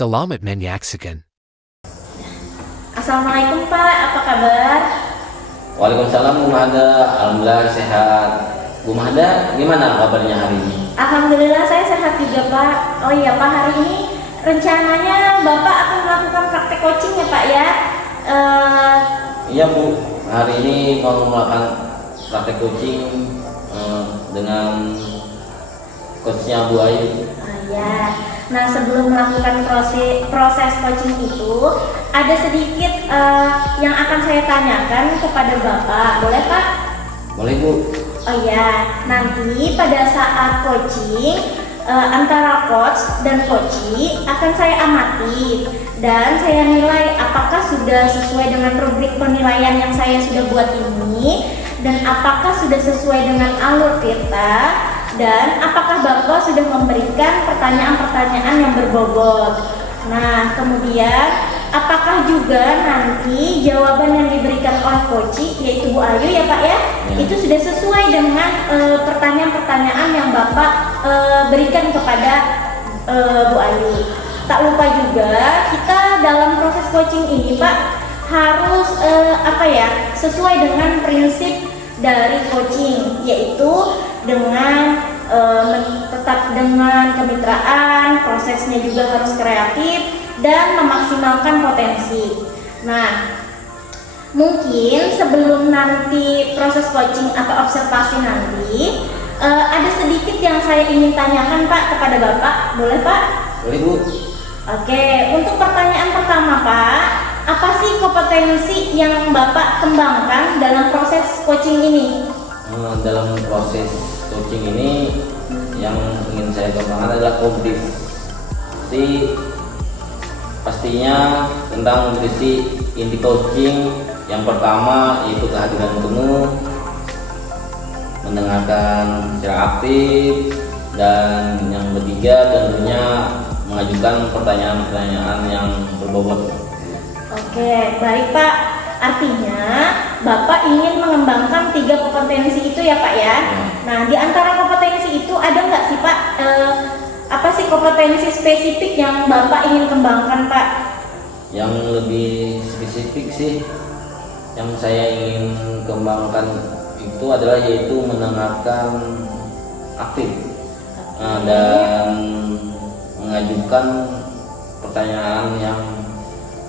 Selamat menyaksikan. Assalamualaikum Pak, apa kabar? Waalaikumsalam Bu Mahda, alhamdulillah sehat. Bu Mahda, gimana kabarnya hari ini? Alhamdulillah saya sehat juga Pak. Oh iya Pak, hari ini rencananya Bapak akan melakukan praktek coaching ya Pak ya? Iya Bu, hari ini mau melakukan praktek coaching dengan coachnya Bu Ayu. Ya. Nah sebelum melakukan proses coaching itu ada sedikit yang akan saya tanyakan kepada Bapak, boleh Pak? Boleh Bu. Oh ya, nanti pada saat coaching antara coach dan coachee akan saya amati dan saya nilai apakah sudah sesuai dengan rubrik penilaian yang saya sudah buat ini dan apakah sudah sesuai dengan alur Tirta dan apakah Bapak sudah memberikan pertanyaan-pertanyaan yang berbobot. Nah, kemudian apakah juga nanti jawaban yang diberikan oleh coachee yaitu Bu Ayu ya Pak ya, itu sudah sesuai dengan pertanyaan-pertanyaan yang Bapak berikan kepada Bu Ayu. Tak lupa juga kita dalam proses coaching ini Pak harus sesuai dengan prinsip dari coaching, yaitu dengan tetap dengan kemitraan, prosesnya juga harus kreatif dan memaksimalkan potensi. Nah, mungkin sebelum nanti proses coaching atau observasi nanti ada sedikit yang saya ingin tanyakan Pak kepada Bapak, boleh Pak? Boleh Bu. Oke, untuk pertanyaan pertama Pak, apa sih kompetensi yang Bapak kembangkan dalam proses coaching ini? Dalam proses coaching ini yang ingin saya kembangkan adalah kompetensi pastinya tentang nutrisi inti coaching. Yang pertama yaitu kehadiran penuh, mendengarkan secara aktif, dan yang ketiga tentunya mengajukan pertanyaan-pertanyaan yang berbobot. Oke, baik Pak. Artinya Bapak ingin mengembangkan 3 kompetensi itu ya Pak ya. Nah, di antara kompetensi itu ada nggak sih Pak apa sih kompetensi spesifik yang Bapak ingin kembangkan Pak? Yang lebih spesifik sih yang saya ingin kembangkan itu adalah yaitu mendengarkan aktif dan mengajukan pertanyaan yang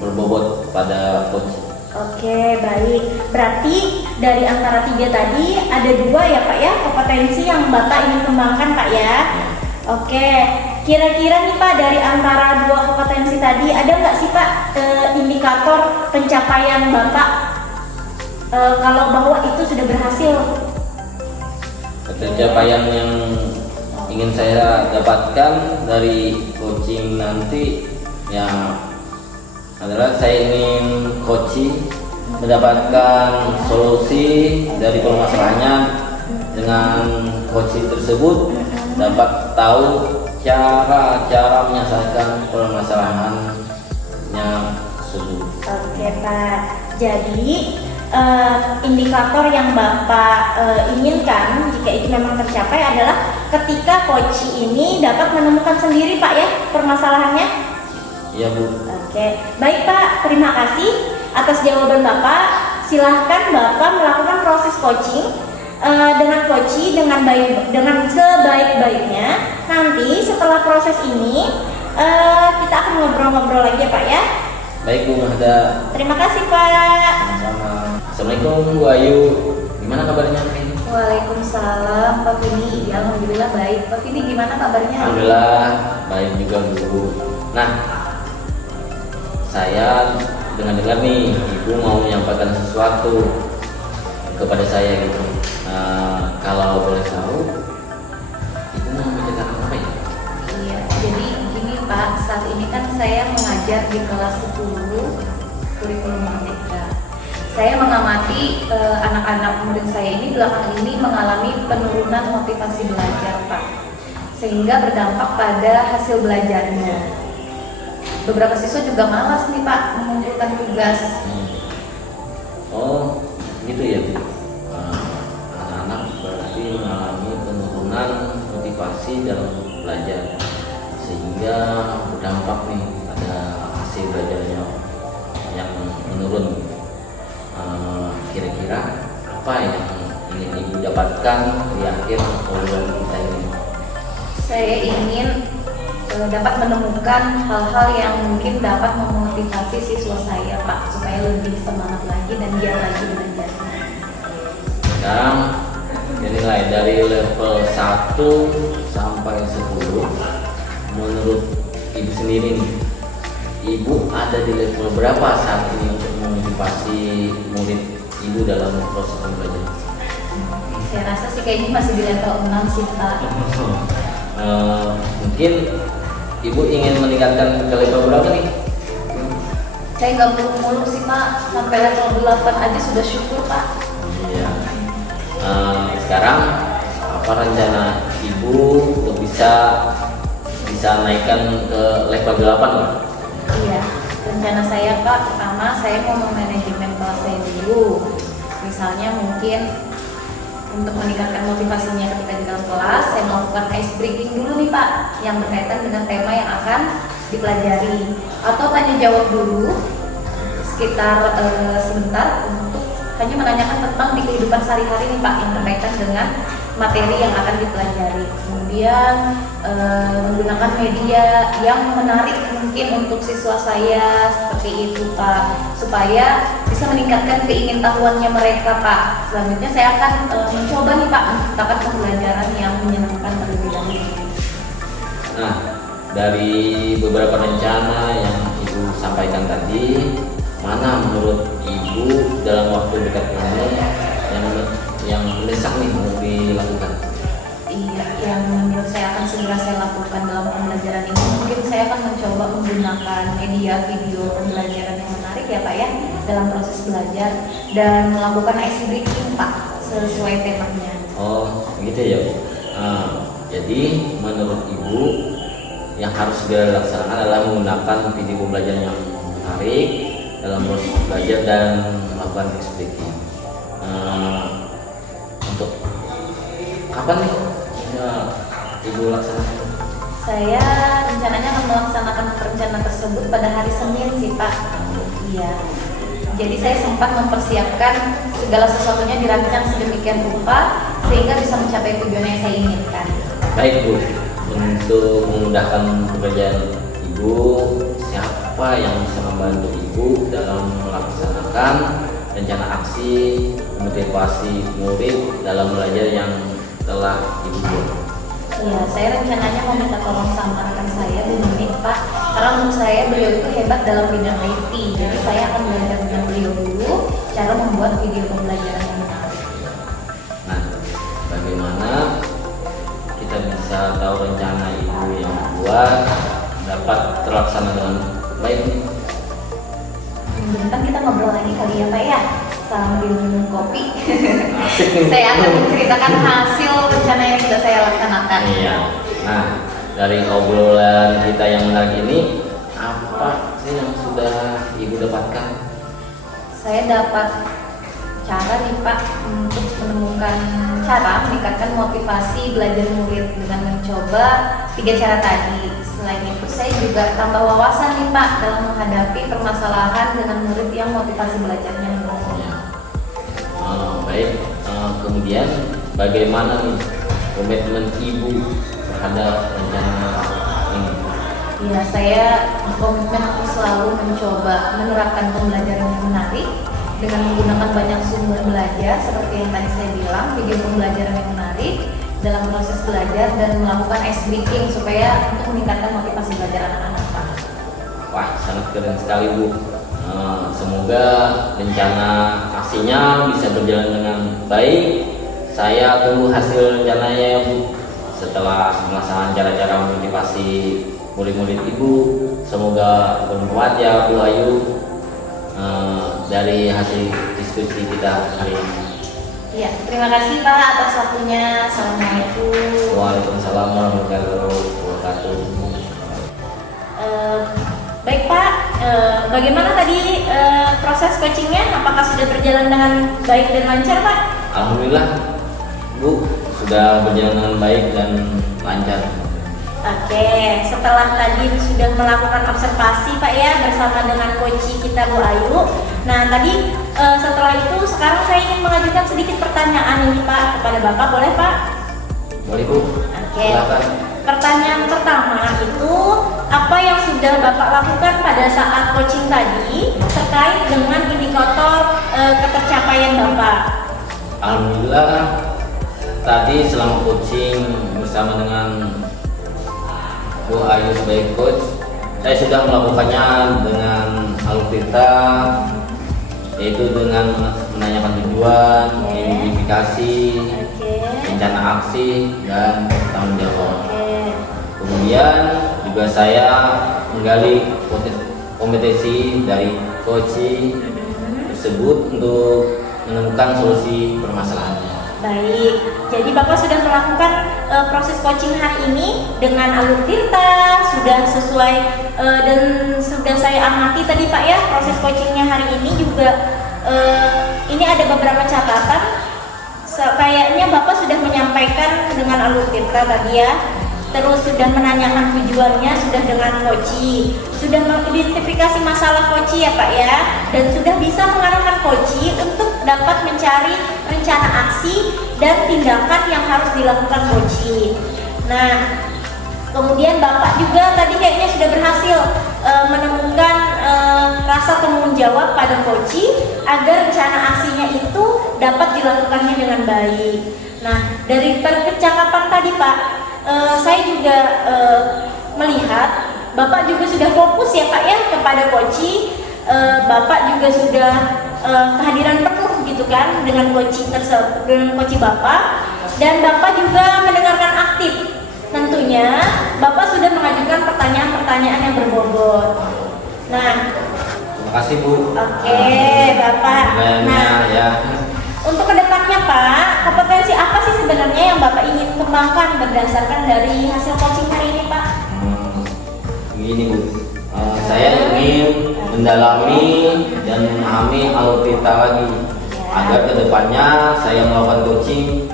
berbobot pada coach. Oke, baik. Berarti dari antara 3 tadi ada 2 ya Pak ya kompetensi yang Bapak ingin kembangkan Pak ya. Oke, kira-kira nih Pak dari antara 2 kompetensi tadi ada nggak sih Pak indikator pencapaian Bapak kalau bahwa itu sudah berhasil? Pencapaian yang ingin saya dapatkan dari coaching nanti ya adalah saya ingin coaching mendapatkan solusi dari permasalahannya. Dengan coaching tersebut dapat tahu cara menyelesaikan permasalahannya tersebut. Oke Pak, jadi indikator yang Bapak inginkan jika itu memang tercapai adalah ketika coaching ini dapat menemukan sendiri Pak ya permasalahannya. Iya Bu. Oke, baik Pak, terima kasih atas jawaban Bapak. Silahkan Bapak melakukan proses coaching dengan coaching dengan sebaik-baiknya. Nanti setelah proses ini kita akan ngobrol-ngobrol lagi ya Pak ya. Baik Bu Mahda. Terima kasih Pak. Sama-sama. Assalamualaikum Bu Ayu. Gimana kabarnya hari ini? Waalaikumsalam Pak Vini. Ya, alhamdulillah baik. Pak Vini gimana kabarnya? Alhamdulillah baik juga Bu. Nah, saya dengar nih Ibu mau menyampaikan sesuatu kepada saya gitu. Kalau boleh tahu, Ibu mau menceritakan apa ya? Iya, jadi gini Pak, saat ini kan saya mengajar di kelas 10 kurikulum merdeka. Saya mengamati anak-anak murid saya ini belakangan ini mengalami penurunan motivasi belajar Pak, sehingga berdampak pada hasil belajarnya. Beberapa siswa juga malas nih Pak mengumpulkan tugas. Oh, gitu ya Bu. Anak-anak berarti mengalami penurunan motivasi dalam belajar sehingga berdampak nih pada kira-kira apa yang ingin ibu dapatkan di akhir obrolan kita ini? Saya ingin dapat menemukan hal-hal yang mungkin dapat memotivasi siswa saya Pak, supaya lebih semangat lagi dan giat lagi belajar. Sekarang nilai dari level 1 sampai 10 menurut ibu sendiri nih, ibu ada di level berapa saat ini untuk memotivasi murid ibu dalam proses pembelajaran? Saya rasa sih kayaknya masih di level 6 sih Pak. Mungkin ibu ingin meningkatkan ke level berapa nih? Saya nggak muluk-muluk sih Pak, sampai level 8 aja sudah syukur Pak. Iya. Sekarang apa rencana ibu untuk bisa naikkan ke level 8 Pak? Iya, rencana saya Pak, pertama saya mau memanajemen kelas saya dulu. Misalnya mungkin untuk meningkatkan motivasinya ketika di dalam kelas, saya melakukan ice breaking dulu nih Pak, yang berkaitan dengan tema yang akan dipelajari. Atau tanya jawab dulu sekitar sebentar untuk hanya menanyakan tentang di kehidupan sehari-hari nih Pak, yang berkaitan dengan materi yang akan dipelajari. Kemudian menggunakan media yang menarik mungkin untuk siswa saya, seperti itu Pak, supaya bisa meningkatkan keingintahuannya mereka Pak. Selanjutnya saya akan mencoba nih Pak menciptakan pembelajaran yang menyenangkan terlebih dahulu. Nah, dari beberapa rencana yang ibu sampaikan tadi, mana menurut ibu dalam waktu dekat ini yang mendesak nih mau dilakukan? Iya, yang menurut saya akan segera saya lakukan dalam pembelajaran ini, mungkin saya akan mencoba menggunakan media video pembelajaran yang menarik ya Pak ya dalam proses belajar, dan melakukan ice breaking Pak sesuai temanya. Oh, begitu ya Bu. Jadi menurut ibu yang harus segera dilaksanakan adalah menggunakan video pembelajaran yang menarik dalam proses belajar dan melakukan ice breaking. Untuk kapan nih ibu laksanakan? Saya rencananya akan melaksanakan perencanaan tersebut pada hari Senin sih Pak. Iya. Jadi saya sempat mempersiapkan segala sesuatunya, dirancang sedemikian rupa sehingga bisa mencapai tujuan yang saya inginkan. Baik Bu, untuk memudahkan pekerjaan ibu, siapa yang bisa membantu ibu dalam melaksanakan rencana aksi motivasi murid dalam belajar yang telah ibu buat? Iya, saya rencananya mau minta tolong sama rekan saya, Bu Ninik Pak, karena menurut saya beliau itu hebat dalam bidang IT. Jadi saya akan belajar dengan beliau dulu cara membuat video pembelajaran yang menarik. Nah, bagaimana kita bisa tahu rencana ibu yang buat dapat terlaksana dengan baik? Bentar kita ngobrol lagi kali ya Pak ya, sambil minum kopi. Saya akan menceritakan hasil rencana yang sudah saya laksanakan. Iya. Nah, dari obrolan kita yang menarik ini, apa sih yang sudah ibu dapatkan? Saya dapat cara nih Pak untuk menemukan cara meningkatkan motivasi belajar murid dengan mencoba 3 cara tadi. Selain itu saya juga tambah wawasan nih Pak dalam menghadapi permasalahan dengan murid yang motivasi belajarnya menurun. Ya. Baik. Kemudian bagaimana nih komitmen ibu terhadap rencana ini? Ya, saya berkomitmen untuk selalu mencoba menerapkan pembelajaran yang menarik dengan menggunakan banyak sumber belajar seperti yang tadi saya bilang, video pembelajaran yang menarik dalam proses belajar, dan melakukan ice breaking supaya untuk meningkatkan motivasi belajar anak-anak Pak. Wah, sangat keren sekali Bu. Semoga rencana aksinya bisa berjalan dengan baik. Saya tunggu hasil rencananya ya Bu. Setelah melaksanakan cara-cara motivasi murid-murid ibu, semoga bermanfaat ya Bu Ayu dari hasil diskusi kita hari ini. Ya, terima kasih Pak atas waktunya. Assalamualaikum. Waalaikumsalam warahmatullahi wabarakatuh. Baik Pak, bagaimana tadi proses coachingnya? Apakah sudah berjalan dengan baik dan lancar Pak? Alhamdulillah Bu, sudah berjalan dengan baik dan lancar. Oke, setelah tadi sudah melakukan observasi Pak ya bersama dengan coach kita Bu Ayu, Nah, tadi setelah itu sekarang saya ingin mengajukan sedikit pertanyaan ini Pak kepada Bapak, boleh Pak? Boleh Bu. Oke. Silakan. Pertanyaan pertama itu apa yang sudah Bapak lakukan pada saat coaching tadi terkait dengan indikator ketercapaian Bapak? Alhamdulillah tadi selama coaching bersama dengan Bu Ayu sebagai coach, saya sudah melakukannya dengan alur-tirta, yaitu dengan menanyakan tujuan, identifikasi, Oke. rencana aksi, dan tanggung jawab. Oke. Kemudian juga saya menggali kompetensi dari coaching tersebut untuk menemukan solusi permasalahannya. Baik, jadi Bapak sudah melakukan proses coaching hari ini dengan alur tirta, sudah sesuai dan sudah saya amati tadi Pak ya, proses coachingnya hari ini juga ini ada beberapa catatan. Kayaknya Bapak sudah menyampaikan dengan alur tirta tadi ya, terus sudah menanyakan tujuannya, sudah dengan coach, sudah mengidentifikasi masalah coach ya Pak ya, dan sudah bisa mengarahkan coach untuk dapat mencari rencana aksi dan tindakan yang harus dilakukan coach. Nah, kemudian Bapak juga tadi kayaknya sudah berhasil menemukan rasa tanggung jawab pada coach agar rencana aksinya itu dapat dilakukannya dengan baik. Nah, dari percakapan tadi Pak, saya juga melihat Bapak juga sudah fokus ya Pak ya kepada coach. Bapak juga sudah kehadiran penuh gitu kan dengan coach tersebut, dengan coach Bapak, dan Bapak juga mendengarkan aktif. Tentunya Bapak sudah mengajukan pertanyaan-pertanyaan yang berbobot. Nah, Terima kasih Bu. oke Bapak. Nah, ya. untuk kedepannya Pak, kompetensi apa sih sebenarnya yang Bapak ingin kembangkan berdasarkan dari hasil coaching hari ini Pak? Begini Bu, saya ingin mendalami dan memahami alur tirta lagi agar kedepannya saya melakukan coaching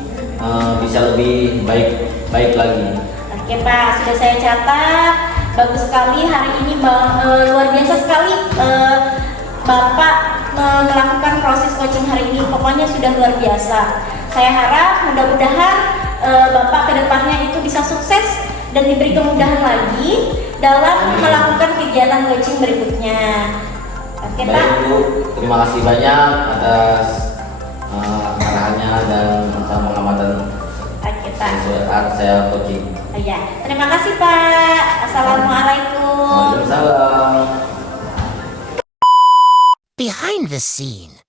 bisa lebih baik lagi. Oke Pak, sudah saya catat. Bagus sekali hari ini luar biasa sekali Bapak melakukan proses coaching hari ini. Pokoknya sudah luar biasa. Saya harap mudah-mudahan Bapak kedepannya itu bisa sukses dan diberi kemudahan lagi dalam melakukan kegiatan coaching berikutnya. Oke Pak. Baik Bu, terima kasih banyak atas arahannya dan pengamatan Oke Pak. saat saya coaching. Oh, ya. Terima kasih Pak. Assalamualaikum. Waalaikumsalam. Behind the scene.